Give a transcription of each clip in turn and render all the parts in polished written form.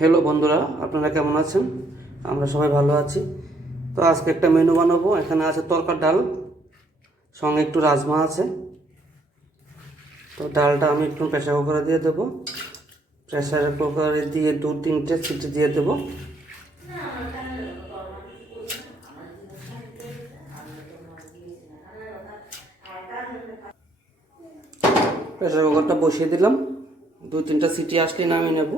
Hello বন্ধুরা, আপনারা কেমন আছেন? আমরা সবাই ভালো আছি। তো আজকে একটা মেনু বানাবো। এখানে আছে তরকার ডাল, সঙ্গে একটু রাজমা আছে। তো ডালটা আমি একটু প্রেসার কুকারে দিয়ে দেবো। প্রেসার কুকারে দিয়ে 2-3টে সিটি দিয়ে দেবো। প্রেসার কুকারটা বসিয়ে দিলাম, 2-3টা সিটি আসলে নামিয়ে নেব।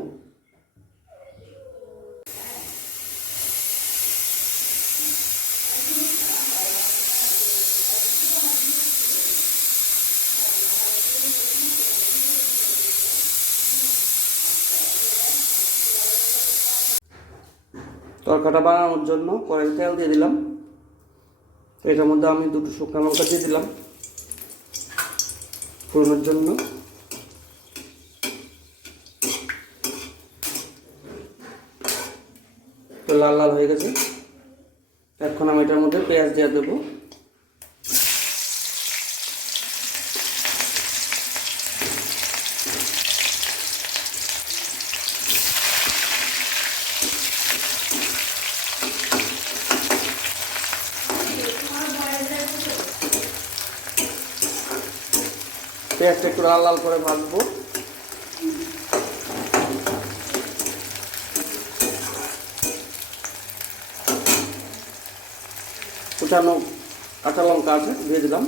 তরকাটা বানানোর জন্য কড়াইতে তেল দিয়ে দিলাম। এটার মধ্যে আমি 2টো শুকনো লঙ্কা দিয়ে দিলাম ফোড়নের জন্য। তো লাল লাল হয়ে গেছে। এখন আমি এটার মধ্যে পেঁয়াজ দিয়ে দেবো। পেঁয়াজটা একটু লাল লাল করে ভাজবো। কুচানো কাঁচা লঙ্কা আছে, দিয়ে দিলাম।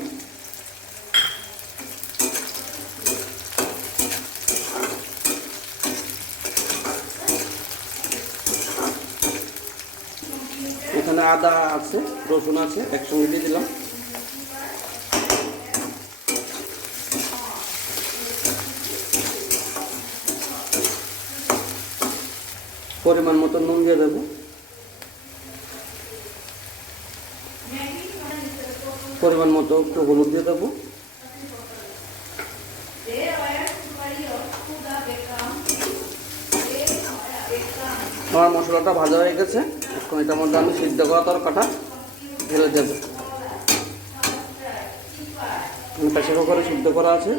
এখানে আদা আছে, রসুন আছে, একসঙ্গে দিয়ে দিলাম। পরিমাণ মতো নুন দিয়ে দেবো। পরিমাণ মতো একটু হলুদ দিয়ে দেবো। আমার মশলাটা ভাজা হয়ে গেছে। এখন এটার মধ্যে আমি সিদ্ধ করা তরকাটা ঢেলে দেবো। প্রেসার কুকারে সিদ্ধ করা আছে।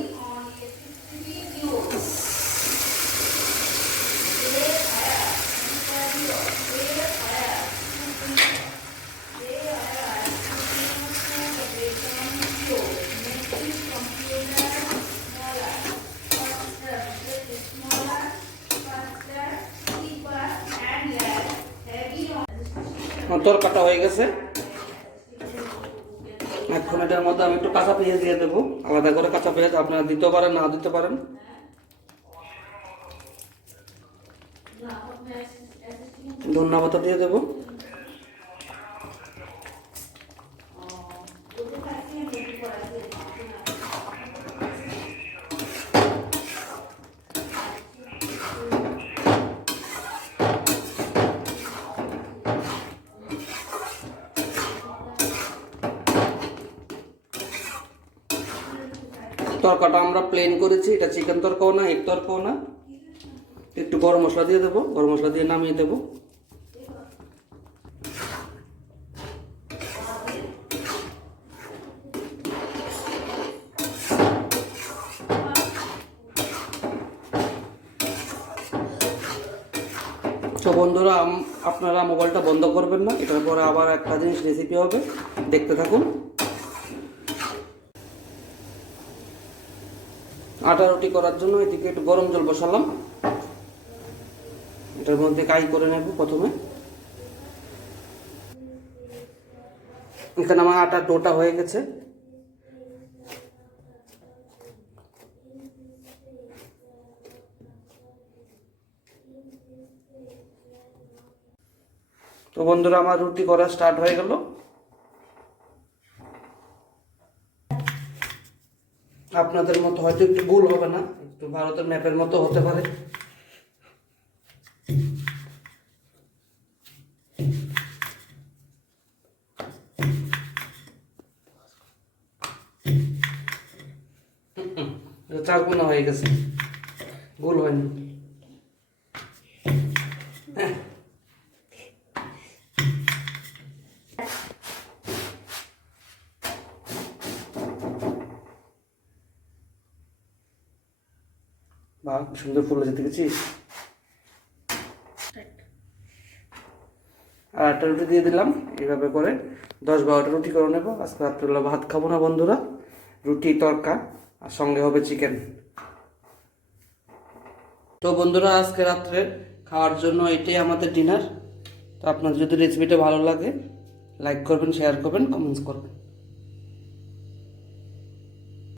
তরকাটা হয়ে গেছে। এখন এটার মধ্যে আমি একটু কাঁচা পেঁয়াজ দিয়ে দেবো। আলাদা করে কাঁচা পেঁয়াজ আপনারা দিতে পারেন, না দিতে পারেন। ধনিয়া পাতা দিয়ে দেবো। তরকাটা আমরা প্লেন করেছি, এটা চিকেন তরকাও না, এগ তরকাও না। একটু গরম মশলা দিয়ে দেবো, গরম মশলা দিয়ে নামিয়ে দেবো। তো বন্ধুরা, আপনারা মোবাইলটা বন্ধ করবেন না। এটার পরে আবার একটা জিনিস রেসিপি হবে, দেখতে থাকুন। আটা রুটি করার জন্য এদিকে একটু গরম জল বসালাম। এটার মধ্যে কাই করে নেব প্রথমে। এখানে আমার আটার ডোটা হয়ে গেছে। তো বন্ধুরা, আমার রুটি করা স্টার্ট হয়ে গেল। আপনাদের মতো হয়তো একটু গোল হবে না, একটু ভারতের ম্যাপের মতো হতে পারে। চারকোনা হয়ে গেছে, গোল হয়নি। বা সুন্দর ফুলে যেতে গেছিস। আর একটা রুটি দিয়ে দিলাম। এইভাবে করে 10-12টা রুটি করে নেবো। আজকে রাত্রেবেলা ভাত খাবো না বন্ধুরা, রুটি তরকা আর সঙ্গে হবে চিকেন। তো বন্ধুরা আজকে রাত্রে খাওয়ার জন্য এটাই আমাদের ডিনার। তো আপনার যদি রেসিপিটা ভালো লাগে লাইক করবেন, শেয়ার করবেন, কমেন্টস করবেন।